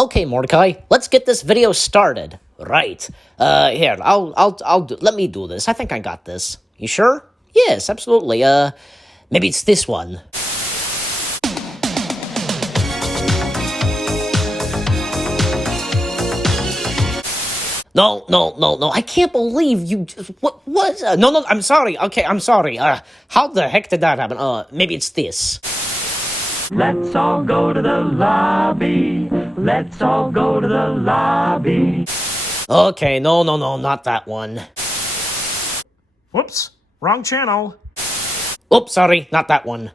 Okay, Mordecai, let's get this video started. Right. Here, let me do this. I think I got this. You sure? Yes, absolutely. Maybe it's this one. No, I can't believe you just, what, no, I'm sorry, okay, I'm sorry, how the heck did that happen? Maybe it's this. Let's all go to the lobby. Let's all go to the lobby. Okay, no, not that one. Whoops, wrong channel. Oops, sorry, not that one.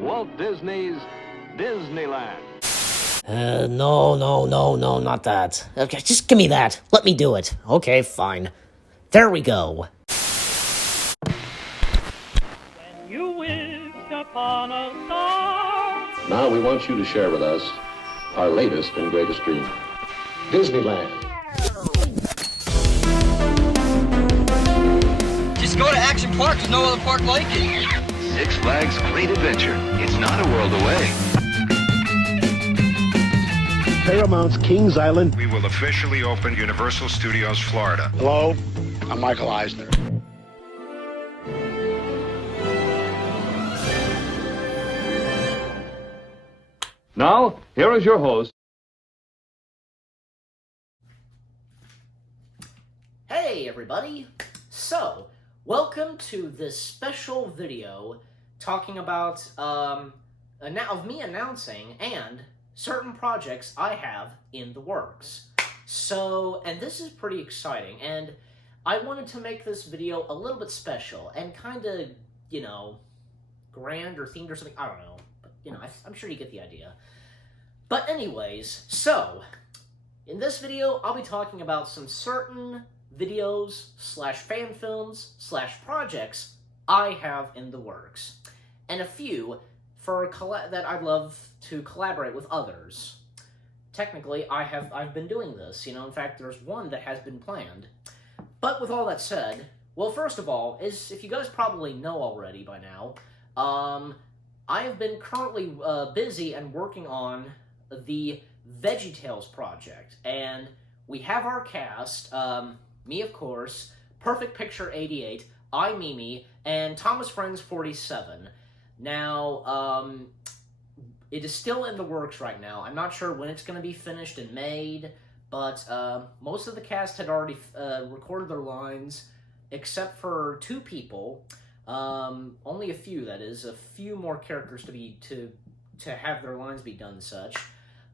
Walt Disney's Disneyland. No, not that. Okay, just give me that. Let me do it. Okay, fine. There we go. When you wished upon a star. Now we want you to share with us our latest and greatest dream. Disneyland. Just go to Action Park. There's no other park like it. Six Flags Great Adventure. It's not a world away. Paramount's Kings Island. We will officially open Universal Studios Florida. Hello, I'm Michael Eisner. Now, here is your host. Hey, everybody. So, welcome to this special video talking about, of me announcing and certain projects I have in the works. So, and this is pretty exciting, and I wanted to make this video a little bit special and kind of, you know, grand or themed or something. I don't know, but, you know, I'm sure you get the idea. But anyways, so, in this video, I'll be talking about some certain videos / fan films / projects I have in the works, and a few that I'd love to collaborate with others. Technically, I've been doing this, you know, in fact, there's one that has been planned. But with all that said, well, first of all, if you guys probably know already by now, I have been currently busy and working on the VeggieTales project, and we have our cast, me, of course, Perfect Picture 88, I, Mimi, and Thomas Friends 47. Now, it is still in the works right now. I'm not sure when it's going to be finished and made, but most of the cast had already recorded their lines, except for 2 people. Only a few, that is, a few more characters to have their lines be done and such.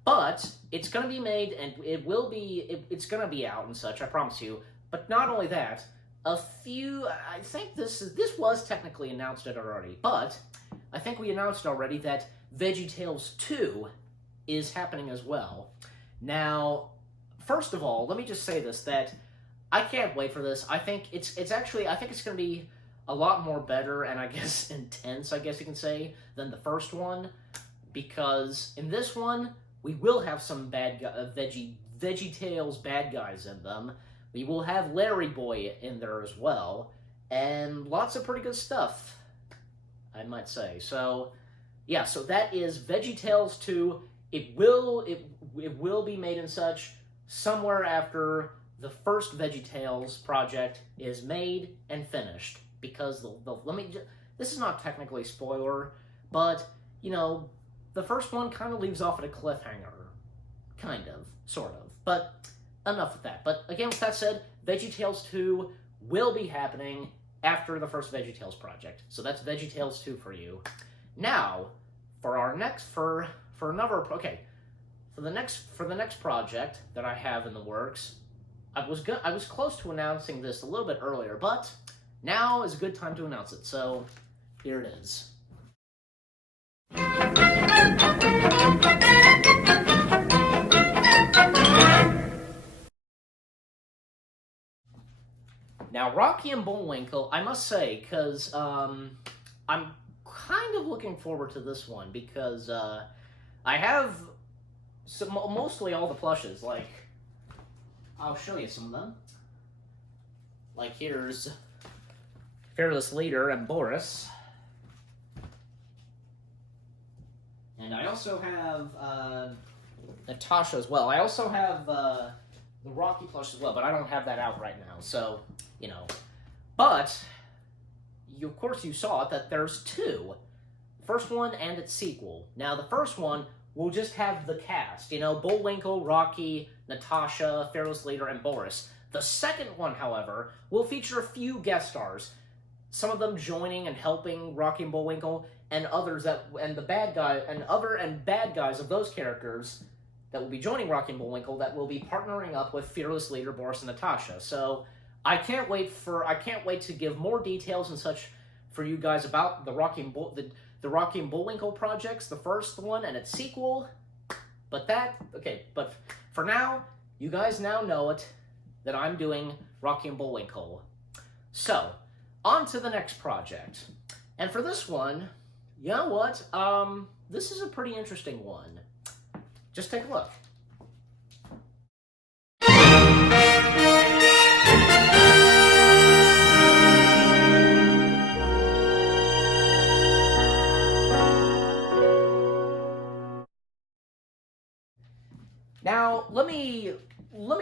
But it's going to be made, and it's going to be out and such, I promise you. But not only that, I think this was technically announced already, but I think we announced already that VeggieTales 2 is happening as well. Now, first of all, let me just say this, that I can't wait for this. I think it's going to be a lot more better and, I guess, intense, I guess you can say, than the first one, because in this one, we will have some VeggieTales bad guys in them. We will have Larry Boy in there as well, and lots of pretty good stuff, I might say. So, yeah, so that is VeggieTales 2. It will be made and such somewhere after the first VeggieTales project is made and finished, because this is not technically a spoiler, but, you know, the first one kind of leaves off at a cliffhanger. Kind of. Sort of. But enough with that. But again, with that said, VeggieTales 2 will be happening after the first VeggieTales project. So that's VeggieTales 2 for you. Now, for the next project that I have in the works, I was close to announcing this a little bit earlier, but now is a good time to announce it. So here it is. Now, Rocky and Bullwinkle, I must say, because I'm kind of looking forward to this one, because I have mostly all the plushes. Like, I'll show you some of them. Like, here's Fearless Leader and Boris. And I also have Natasha as well. I also have the Rocky plush as well, but I don't have that out right now, so, you know. But, of course you saw it, that there's two. First one and its sequel. Now, the first one will just have the cast, you know, Bullwinkle, Rocky, Natasha, Fearless Leader, and Boris. The second one, however, will feature a few guest stars. Some of them joining and helping Rocky and Bullwinkle, and others bad guys of those characters that will be joining Rocky and Bullwinkle that will be partnering up with Fearless Leader, Boris, and Natasha. So I can't wait to give more details and such for you guys about the Rocky and Bullwinkle projects, the first one and its sequel. But for now, you guys now know it, that I'm doing Rocky and Bullwinkle. So, on to the next project. And for this one, you know what? This is a pretty interesting one. Just take a look. Now, let me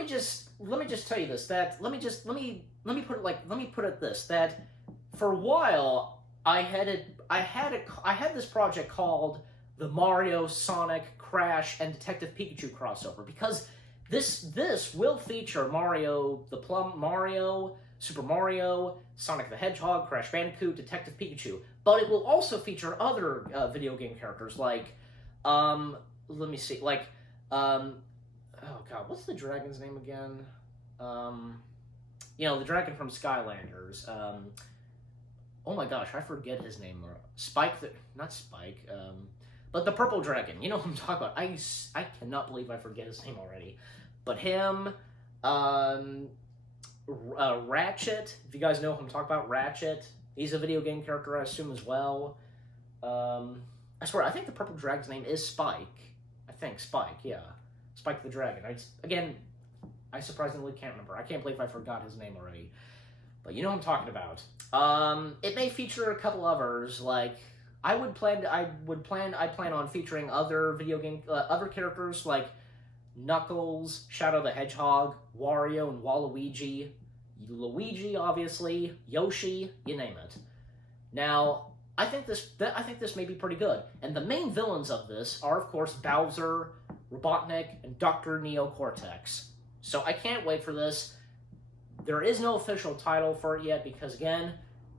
just tell you this, that let me put it this, that for a while I had this project called the Mario, Sonic, Crash, and Detective Pikachu crossover, because this will feature Mario, Super Mario, Sonic the Hedgehog, Crash Bandicoot, Detective Pikachu, but it will also feature other video game characters like, let me see, like, oh god, what's the dragon's name again? You know, the dragon from Skylanders. Oh my gosh, I forget his name. Not Spike, but the purple dragon. You know what I'm talking about. I cannot believe I forget his name already. But him, Ratchet, if you guys know who I'm talking about, Ratchet. He's a video game character, I assume, as well. I swear, I think the purple dragon's name is Spike. I think, Spike, yeah. Spike the Dragon. I surprisingly can't remember. I can't believe I forgot his name already. But you know what I'm talking about. It may feature a couple others, like, I plan on featuring other other characters like Knuckles, Shadow the Hedgehog, Wario, and Waluigi, Luigi, obviously, Yoshi, you name it. Now, I think this may be pretty good, and the main villains of this are, of course, Bowser, Robotnik, and Dr. Neo Cortex. So I can't wait for this. There is no official title for it yet because, again,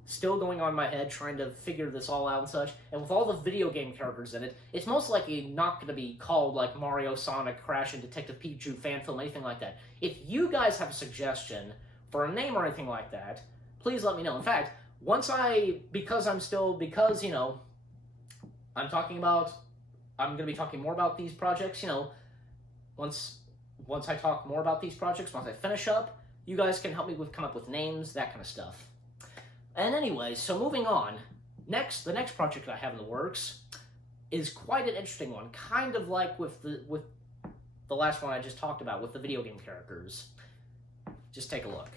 still going on my head trying to figure this all out and such. And with all the video game characters in it, it's most likely not going to be called like Mario, Sonic, Crash, and Detective Pikachu fan film, anything like that. If you guys have a suggestion for a name or anything like that, please let me know. In fact, because, you know, I'm going to be talking more about these projects, you know, once I talk more about these projects, once I finish up, you guys can help me come up with names, that kind of stuff. And anyway, so moving on, the next project I have in the works is quite an interesting one, kind of like with the last one I just talked about, with the video game characters. Just take a look.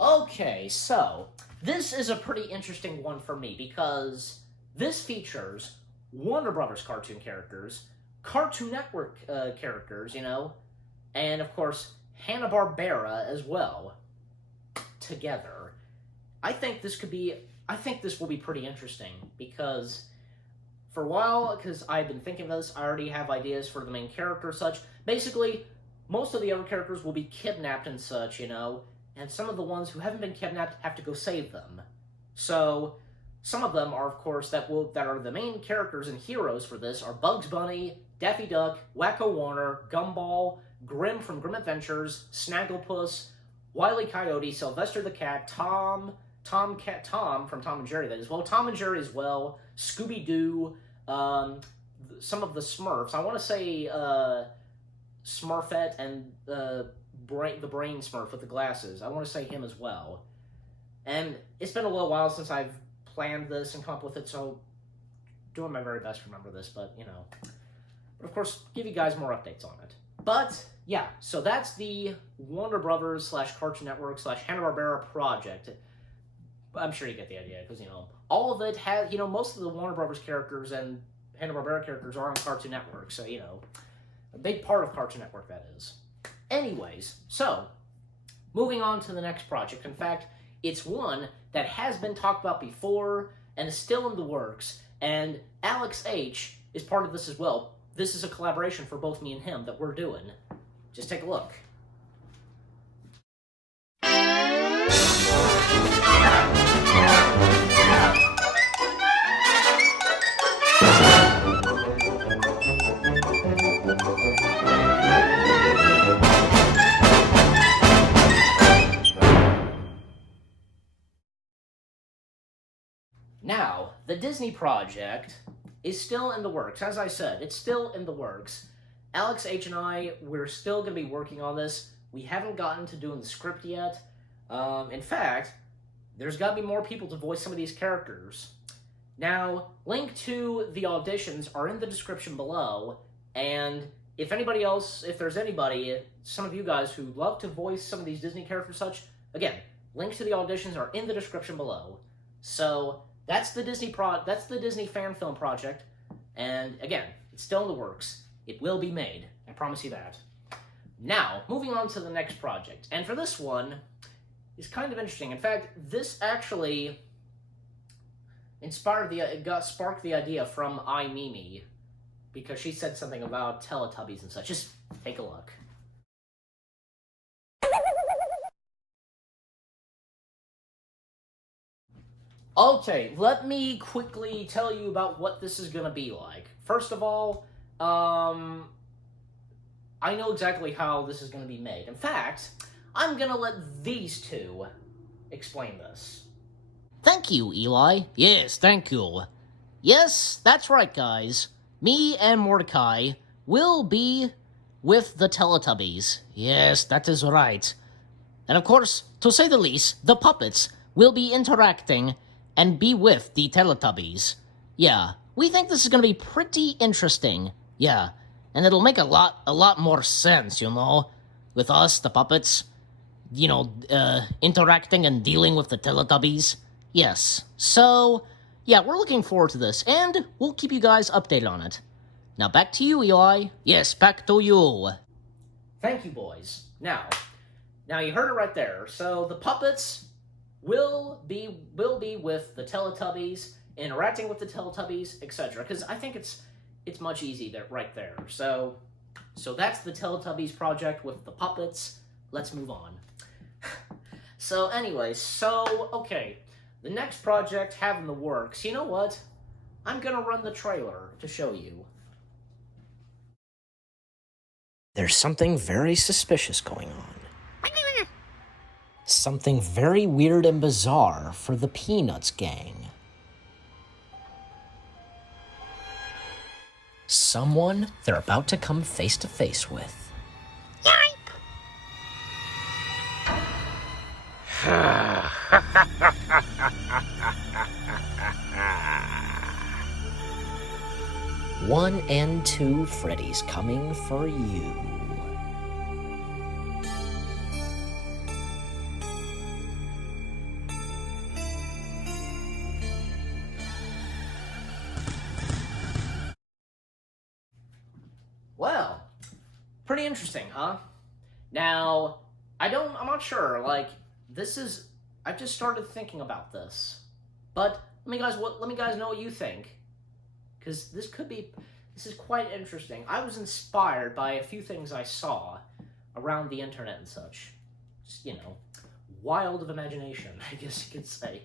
Okay, so this is a pretty interesting one for me because this features Warner Brothers cartoon characters, Cartoon Network characters, you know, and of course Hanna-Barbera as well together. I think this will be pretty interesting because for a while, because I've been thinking of this, I already have ideas for the main character and such. Basically, most of the other characters will be kidnapped and such, you know, and some of the ones who haven't been kidnapped have to go save them. So, some of them are, of course, that are the main characters and heroes for this are Bugs Bunny, Daffy Duck, Wacko Warner, Gumball, Grim from Grim Adventures, Snagglepuss, Wile E. Coyote, Sylvester the Cat, Tom from Tom and Jerry, that is. Well, Tom and Jerry as well, Scooby-Doo, some of the Smurfs. I want to say Smurfette and the brain Smurf with the glasses. I want to say him as well. And it's been a little while since I've planned this and come up with it, so doing my very best to remember this, but, you know. But, of course, give you guys more updates on it. But, yeah, so that's the Warner Brothers / Cartoon Network / Hanna-Barbera project. I'm sure you get the idea, because, you know, all of it has, you know, most of the Warner Brothers characters and Hanna-Barbera characters are on Cartoon Network, so, you know, a big part of Cartoon Network, that is. Anyways, so, moving on to the next project. In fact, it's one that has been talked about before and is still in the works, and Alex H. is part of this as well. This is a collaboration for both me and him that we're doing. Just take a look. Now, the Disney project is still in the works. As I said, it's still in the works. Alex H. and I, we're still going to be working on this. We haven't gotten to doing the script yet. In fact, there's got to be more people to voice some of these characters. Now, link to the auditions are in the description below, and if anybody else, if there's anybody, some of you guys who love to voice some of these Disney characters such, again, links to the auditions are in the description below. So, that's the Disney fan film project, and again, it's still in the works. It will be made. I promise you that. Now, moving on to the next project, and for this one, it's kind of interesting. In fact, this actually sparked the idea from iMimi, because she said something about Teletubbies and such. Just take a look. Okay, let me quickly tell you about what this is going to be like. First of all, I know exactly how this is going to be made. In fact, I'm going to let these two explain this. Thank you, Eli. Yes, thank you. Yes, that's right, guys. Me and Mordecai will be with the Teletubbies. Yes, that is right. And of course, to say the least, the puppets will be interacting and be with the Teletubbies. Yeah, we think this is going to be pretty interesting. Yeah, and it'll make a lot more sense, you know, with us, the puppets, you know, interacting and dealing with the Teletubbies. Yes, so, yeah, we're looking forward to this, and we'll keep you guys updated on it. Now, back to you, Eli. Yes, back to you. Thank you, boys. Now you heard it right there. So, the puppets will be with the Teletubbies, interacting with the Teletubbies, etc. Because I think it's much easier right there. So that's the Teletubbies project with the puppets. Let's move on. So anyway, okay, the next project having the works. You know what? I'm gonna run the trailer to show you. There's something very suspicious going on. Something very weird and bizarre for the Peanuts gang. Someone they're about to come face to face with. One and two Freddy's coming for you. Well, pretty interesting, huh? Now, I'm not sure, like, I've just started thinking about this. But, let me guys know what you think. Because this is quite interesting. I was inspired by a few things I saw around the internet and such. Just, you know, wild of imagination, I guess you could say.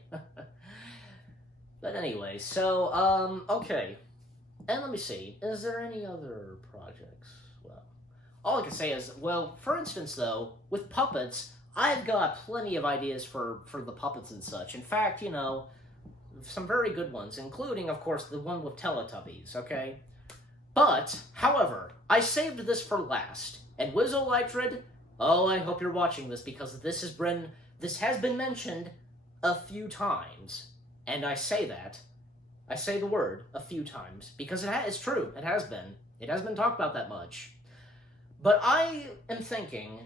But anyway, so, okay. And let me see, is there any other projects? Well, all I can say is, well, for instance, though, with puppets, I've got plenty of ideas for the puppets and such. In fact, you know, some very good ones, including, of course, the one with Teletubbies, okay? But, however, I saved this for last. And Wizzo Lightred, oh, I hope you're watching this, because this has been mentioned a few times. And I say the word a few times, because it's true, it has been. It hasn't been talked about that much. But I am thinking,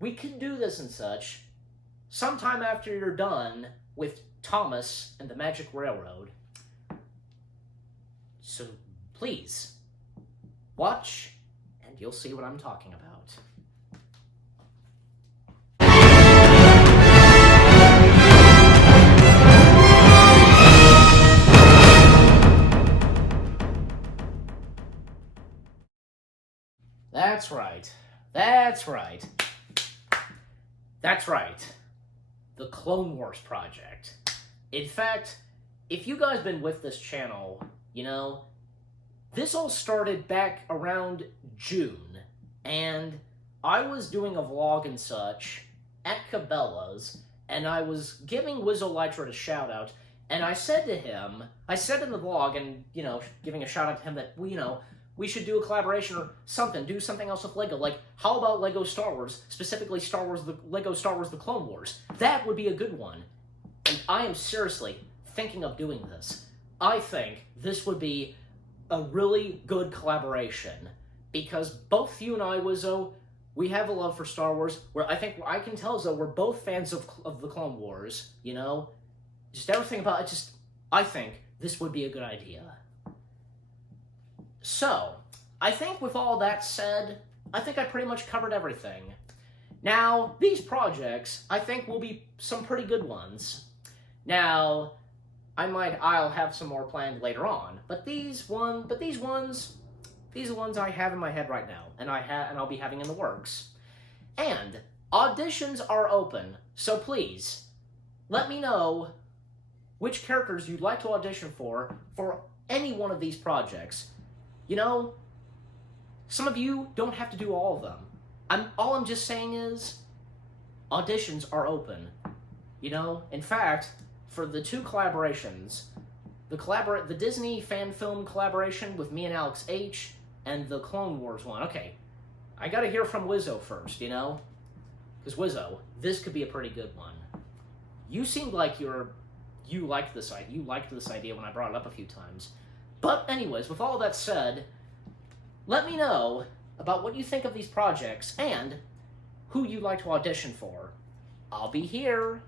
we could do this and such, sometime after you're done with Thomas and the Magic Railroad. So please, watch, and you'll see what I'm talking about. That's right. That's right. That's right. The Clone Wars Project. In fact, if you guys been with this channel, you know, this all started back around June, and I was doing a vlog and such at Cabela's, and I was giving Wizzo Lightred a shout out, and I said to him, I said in the vlog, and, you know, giving a shout out to him that, we should do a collaboration or something, do something else with LEGO. Like, how about LEGO Star Wars, specifically LEGO Star Wars The Clone Wars? That would be a good one. And I am seriously thinking of doing this. I think this would be a really good collaboration, because both you and I, Wizzo, we have a love for Star Wars, where I think I can tell as though we're both fans of the Clone Wars, you know? Just everything about it, I think this would be a good idea. So, I think with all that said, I think I pretty much covered everything. Now, these projects, I think, will be some pretty good ones. Now, I'll have some more planned later on, but these ones are the ones I have in my head right now, and I'll be having in the works. And auditions are open, so please, let me know which characters you'd like to audition for any one of these projects. You know, some of you don't have to do all of them. All I'm just saying is, auditions are open. You know, in fact, for the two collaborations, the Disney fan film collaboration with me and Alex H, and the Clone Wars one. Okay, I gotta hear from Wizzo first, you know? Because Wizzo, this could be a pretty good one. You seemed like you liked this idea when I brought it up a few times. But anyways, with all that said, let me know about what you think of these projects and who you'd like to audition for. I'll be here.